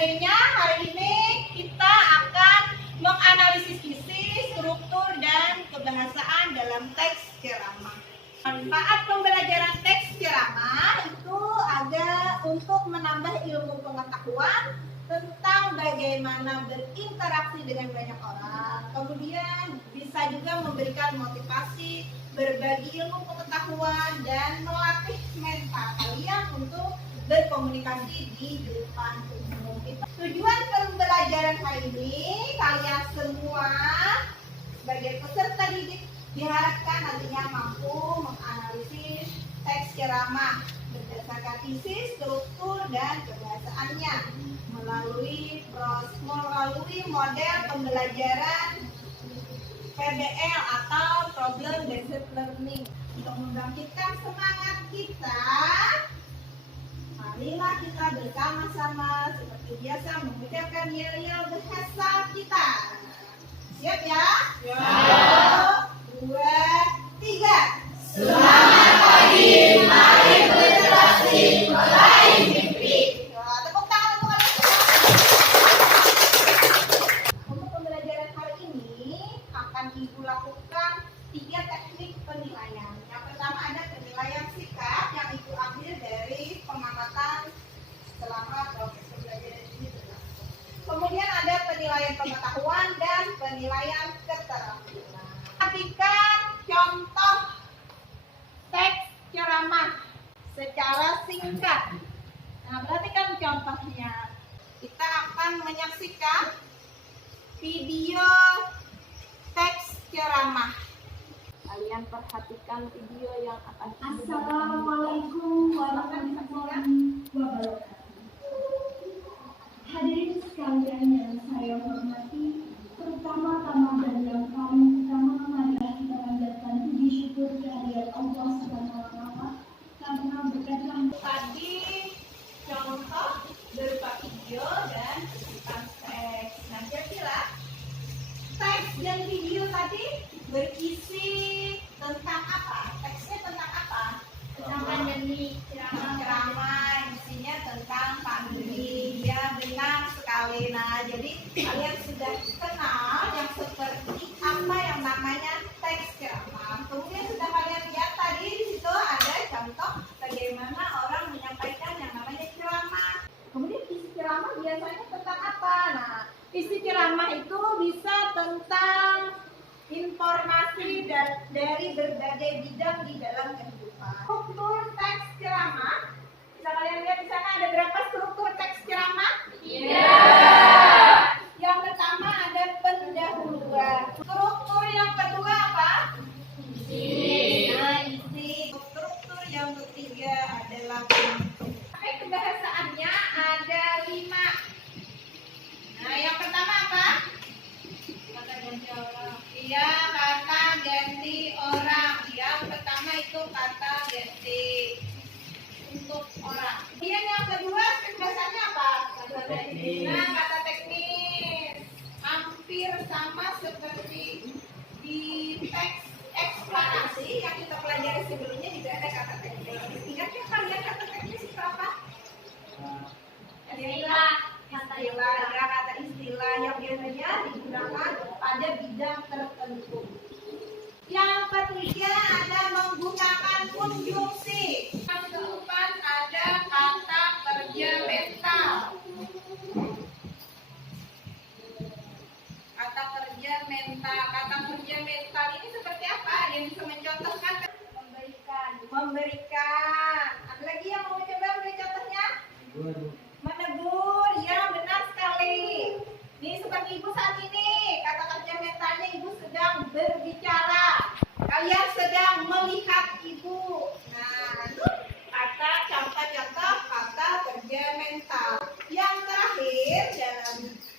adik-adiknya, hari ini kita akan menganalisis isi, struktur, dan kebahasaan dalam teks ceramah. Manfaat pembelajaran teks ceramah itu ada untuk menambah ilmu pengetahuan tentang bagaimana berinteraksi dengan banyak orang. Kemudian bisa juga memberikan motivasi, berbagi ilmu pengetahuan, dan melatih mental kalian untuk berkomunikasi di depan umum. Tujuan pembelajaran hari ini, kalian semua sebagai peserta didik diharapkan nantinya mampu menganalisis teks ceramah berdasarkan isi, struktur, dan kebahasaannya melalui model pembelajaran PBL atau Problem Based Learning. Untuk membangkitkan semangat kita, marilah kita bersama-sama seperti biasa mengucapkan yel-yel bahasa kita. Siap ya? Ya. 1, 2, 3. Semangat pagi, mari berinteraksi, meraih mimpi. Tepuk tangan untuk kalian semua. Untuk pembelajaran hari ini akan Ibu lakukan 3 teknik penilaian. Yang pertama ada penilaian sikap yang Ibu ambil dari pengamatan selama proses pembelajaran ini berlangsung. Kemudian ada penilaian pengetahuan dan penilaian keterampilan. Perhatikan contoh teks ceramah secara singkat. Nah, perhatikan contohnya. Kita akan menyaksikan video teks ceramah. Kalian perhatikan video yang akan Assalamualaikum warahmatullahi wabarakatuh. Hadirin sekalian yang saya hormati, pertama-tama dan yang paling utama marilah kita panjatkan puji syukur kehadirat Allah Subhanahu wa taala karena berkatlah tadi contoh berupa video dan kutipan teks. Nah, kira-kira teks dan video tadi berisi tentang apa? Teksnya tentang apa? Tentang pandemi, ceramah, isinya tentang pandemi. Ya, benar sekali. Nah, jadi kalian sudah kenal yang seperti apa yang namanya teks ceramah. Kemudian sudah kalian lihat tadi di situ ada contoh bagaimana orang menyampaikan yang namanya ceramah. Kemudian isi ceramah biasanya tentang apa? Nah, isi ceramah itu bisa tentang informasi dari berbagai bidang di dalam kehidupan. Struktur teks ceramah, bisa kalian lihat di sana ada berapa struktur teks ceramah? Iya. Yang pertama ada pendahuluan. Struktur yang kedua apa? Isi. Nah, isi. Struktur yang ketiga adalah bentuk. Kebahasaannya ada 5. Nah, yang pertama apa? Kata ganti orang. Iya, kata ganti orang. Yang pertama itu kata ganti untuk orang. Kemudian yang kedua kebahasaannya apa? Kata teknis. Nah, kata teknis. Hampir sama seperti di teks eksplanasi yang kita pelajari sebelumnya juga ada kata teknis. Ingatnya kalian kata teknis itu apa? Istilah. Istilah, ya, kata istilah yang biasanya digunakan pada bidang tertentu. Yang ketiga ada menggunakan konjungsi. Yang keempat ada kata kerja mental. Kata kerja mental. Kata kerja mental ini seperti apa? Yang bisa mencontohkan? Memberikan. Ada lagi yang mau coba beri contohnya? Menegur, ya benar sekali. Ini seperti ibu saat ini, kata kerja mentalnya ibu sedang berbicara. Kalian sedang melihat ibu. Nah, itu kata contoh-contoh kata kerja mental. Yang terakhir dalam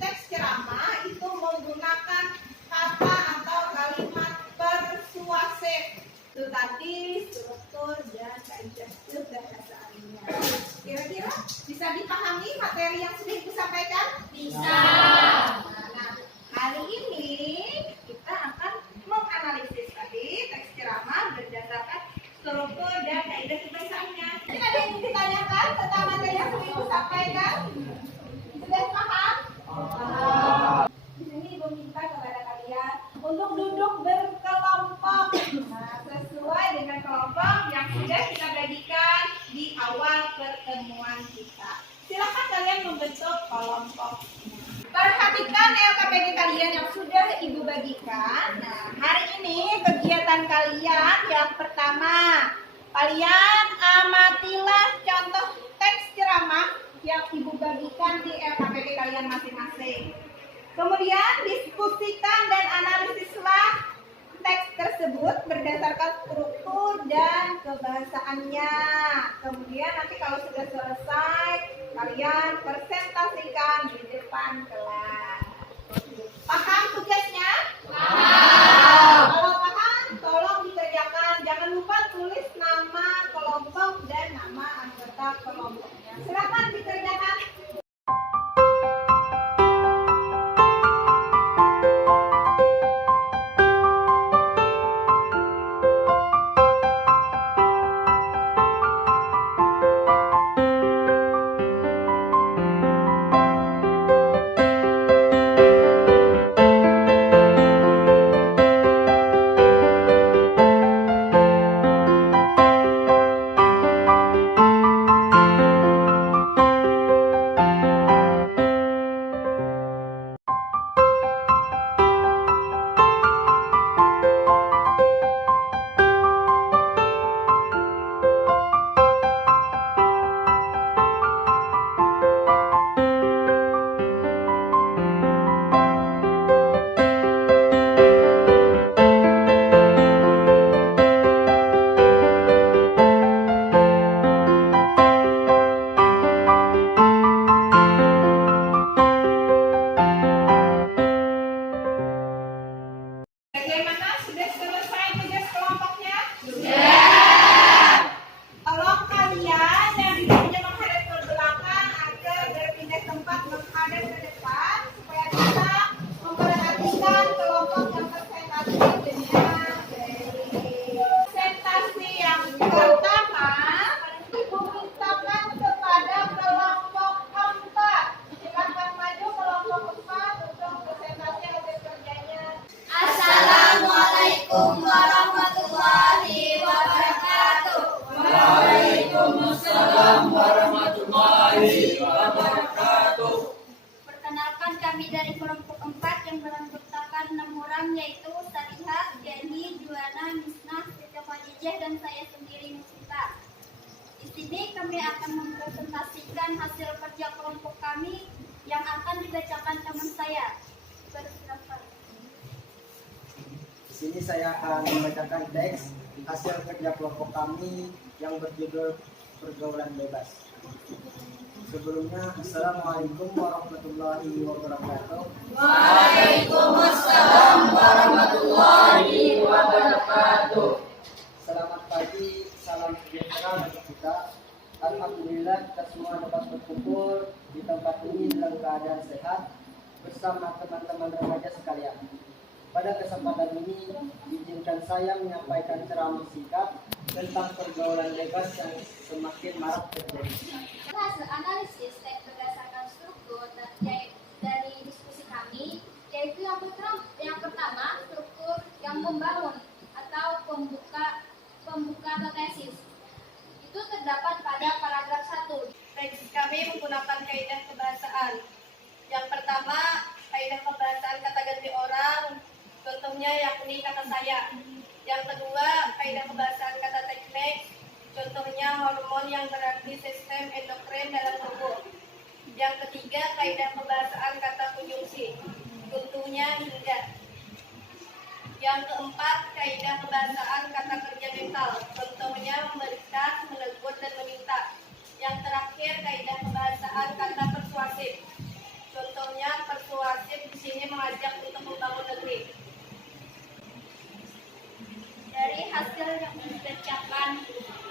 teks ceramah itu menggunakan kata atau kalimat persuasif. Itu tadi struktur dan kaidah kebahasaannya. Kira-kira bisa dipahami materi yang sudah ibu sampaikan? Bisa. Nah, hari ini kita akan menganalisis tadi teks ceramah berdasarkan struktur dan kaidah kebahasaannya. Mungkin ada yang ingin ditanyakan tentang materi yang sudah ibu sampaikan? Sudah paham? Di sini Ibu minta kepada kalian untuk duduk berkelompok. Nah, sesuai dengan kelompok yang sudah kita bagikan di awal pertemuan kita. Silakan kalian membentuk kelompok. Perhatikan LKPD kalian yang sudah Ibu bagikan. Nah, hari ini kegiatan kalian yang pertama, kalian amatilah contoh teks ceramah yang Ibu bagikan di LKPD kalian masing-masing. Kemudian diskusikan dan analisislah teks tersebut berdasarkan struktur dan kebahasaannya. Kemudian nanti kalau sudah selesai, kalian presentasikan di depan kelas. Paham tugasnya? Paham. Kalau paham, tolong dikerjakan. Jangan lupa tulis nama kelompok dan nama anggota kelompoknya. Silakan dikerjakan. Bagaimana? Sudah selesai tugas kelompoknya? Sudah. Tolong kalian yang duduknya menghadap ke belakang agar berpindah tempat menghadap ke depan supaya bisa memperhatikan kelompok yang presentasi dengan baik. Presentasi yang pertama, Ibu mintakan kepada kelompok 4. Silakan maju kelompok 4 untuk presentasi hasil kerjanya. Assalamualaikum warahmatullahi wabarakatuh. Waalaikumsalam warahmatullahi wabarakatuh. Perkenalkan, kami dari kelompok 4 yang beranggotakan 6 orang, yaitu Salihah, Gani, Juwana, Misnah, Siti Khadijah, dan saya sendiri Musita. Di sini kami akan mempresentasikan hasil kerja kelompok kami yang akan dibacakan teman saya. Bersilakan. Di sini saya akan membacakan teks hasil kerja kelompok kami yang berjudul Pergaulan Bebas. Sebelumnya, Assalamualaikum warahmatullahi wabarakatuh. Waalaikumsalam warahmatullahi wabarakatuh. Selamat pagi, salam sejahtera bagi kita. Alhamdulillah kita semua dapat berkumpul di tempat ini dalam keadaan sehat bersama teman-teman remaja sekalian. Pada kesempatan ini, izinkan saya menyampaikan ceramah singkat tentang pergaulan bebas yang semakin marak terjadi. Hasil analisis teks berdasarkan struktur dari diskusi kami, yaitu yang pertama struktur yang membangun atau pembuka tesis. Itu terdapat pada paragraf 1. Teks kami menggunakan kaidah kebahasaan. Yang pertama, kaidah kebahasaan kata ganti orang, contohnya yakni kata saya. Yang kedua, kaidah kebahasaan kata teknik, contohnya hormon yang berarti sistem endokrin dalam tubuh. Yang ketiga, kaidah kebahasaan kata konjungsi, contohnya hingga. Yang keempat, kaidah kebahasaan kata kerja mental, contohnya memberikan, menegur, dan meminta. Yang terakhir, kaidah kebahasaan kata persuasif, contohnya persuasif di sini mengajak untuk membangun negeri. Dari hasil yang dibacakan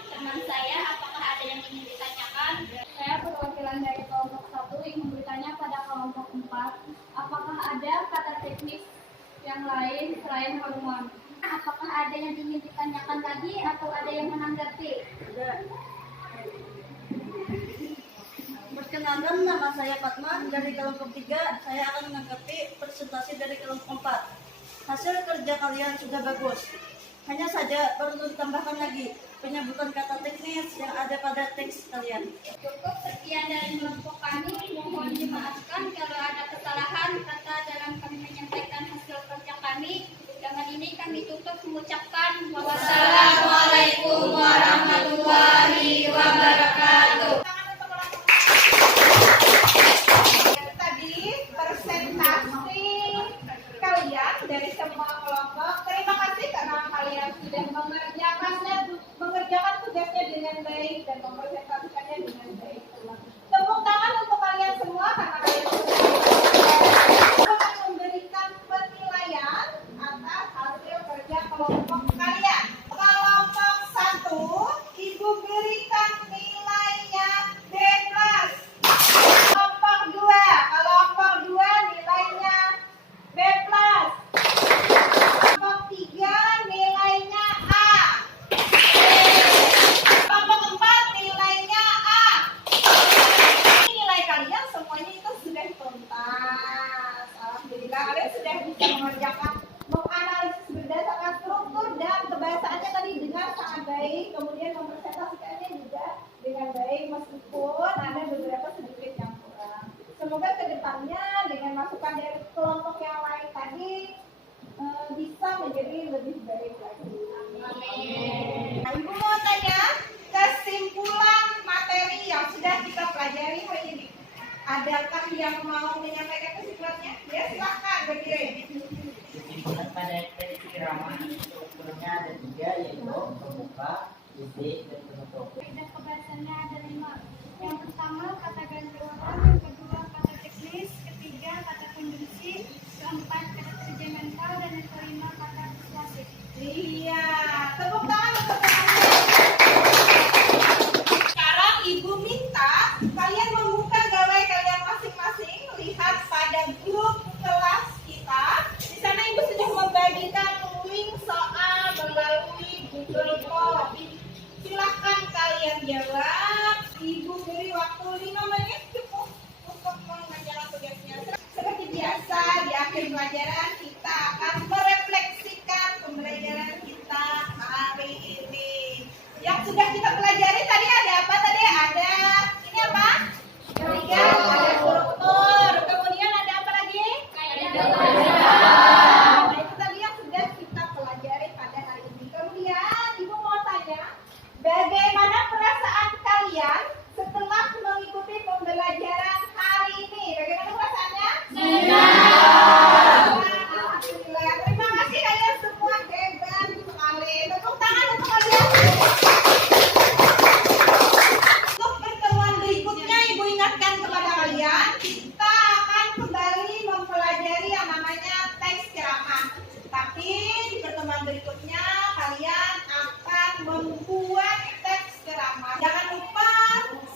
teman saya, apakah ada yang ingin ditanyakan? Saya perwakilan dari kelompok 1 ingin bertanya pada kelompok 4, apakah ada kata teknis yang lain selain hormon? Apakah ada yang ingin ditanyakan lagi atau ada yang menanggapi? Perkenalkan, nama saya Fatma dari kelompok 3. Saya akan menanggapi presentasi dari kelompok 4. Hasil kerja kalian sudah bagus. Hanya saja perlu ditambahkan lagi penyebutan kata teknis yang ada pada teks kalian. Cukup sekian dari kelompok kami. Mohon dimaafkan kalau ada kesalahan kata dalam kami menyampaikan hasil kerja kami. Dengan ini kami tutup mengucapkan wassalamualaikum warahmatullahi wabarakatuh. Tadi presentasi kalian dari semua kelompok. Terima kasih karena kalian sudah mengerjakan tugasnya dengan baik dan mempresentasikannya dengan baik. Tepuk tangan untuk kalian semua karena kalian akan memberikan penilaian atas hasil kerja kelompok kalian. Kelompok 1, Ibu berikan nilainya B+. Kelompok 2 nilainya B+. Kelompok 3 nilainya A. Kelompok 4 nilainya A. Nilai kalian semuanya itu sudah tuntas. Alhamdulillah kalian sudah bisa mengerjakan, menganalisis berdasarkan struktur dan kebahasaannya tadi dengan sangat baik. Kemudian mempresentasikannya juga dengan baik meskipun ada beberapa sedikit yang kurang. Semoga kedepannya dengan masukan dari kelompok yang lain tadi bisa menjadi lebih baik lagi. Amin. Nah, Ibu mau tanya kesimpulan materi yang sudah kita pelajari hari ini. Adakah yang mau menyampaikan kesimpulannya? Ya, silakan berdiri. Kesimpulan pada ekspresi irama strukturnya ada 3, yaitu pembuka, isi, dan penutup. Kaidah kebahasannya ada 5. Yang pertama kata ganti orang, yang kedua kata teknis, ketiga kata kondisi, keempat kata kerja mental, dan yang kelima kata persuasif. Iya, tepuk tangan untuk kalian. Sekarang Ibu minta kalian membuka gawai kalian masing-masing. Lihat pada grup kelas kita. Di sana Ibu sudah membagikan link soal melalui Google Form. Silakan kalian jawab. Ibu beri waktu 5 menit cukup untuk mengerjakan tugasnya. Seperti biasa di akhir pelajaran kita akan merefleksikan pembelajaran kita hari ini. Yang sudah kita pelajari tadi ada apa? Tadi ada ini apa? Ketiga ada struktur. Kemudian ada apa lagi? Nah, itu tadi yang sudah kita pelajari pada hari ini. Kemudian Ibu mau tanya, bagaimana perasaan kalian setelah mengikuti pembelajaran hari ini? Bagaimana perasaannya? Alhamdulillah. Terima kasih kalian semua, hebat sekali. Tepuk tangan untuk kalian. Untuk pertemuan berikutnya, Ibu ingatkan kepada kalian, kita akan kembali mempelajari yang namanya teks ceramah. Tapi di pertemuan berikutnya, kalian akan membuat teks ceramah. Jangan lupa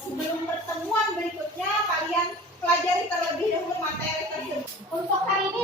sebelum pertemuan berikutnya, kalian pelajari terlebih dahulu materi tersebut. Untuk hari ini